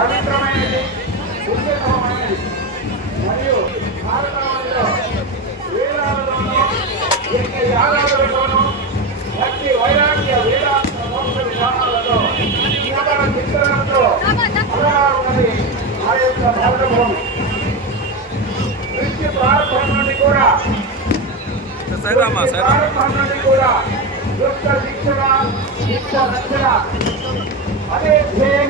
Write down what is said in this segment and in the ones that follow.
పవిత్రమైనది పుణ్యతమైనది మరియు భారతమంలో వేదాలలోనూ యజ్ఞ యాగాలలోనూ భక్తి వైరాగ్య వేదాంత మోక్ష విధానాలతో జ్ఞాపన చింతనతో అలా ఉన్నది ఆ యొక్క భారతభూమి దృష్టి ప్రారంభం నుండి కూడా సైరామా ప్రారంభం నుండి కూడా దుష్ట శిక్షణ అదే ధ్యేయం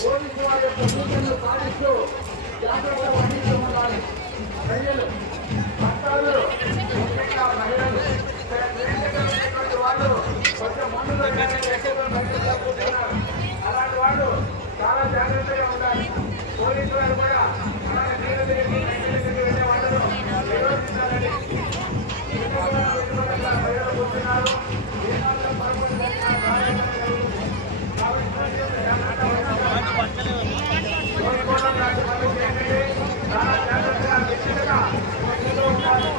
పోలీసు వారి యొక్క సూచనలు పాటిస్తూ జాగ్రత్త వహించమనాలి ప్రజలు భక్తాదులు ముఖ్యంగా మహిళలు వాళ్ళు కొంచెం ముందుగా అలాంటి వాళ్ళు చాలా జాగ్రత్తగా ఉండాలి పోలీసు వారు కూడా వాళ్ళను నిరోధించాలని ప్రజలు కూర్చున్నారు Thank you.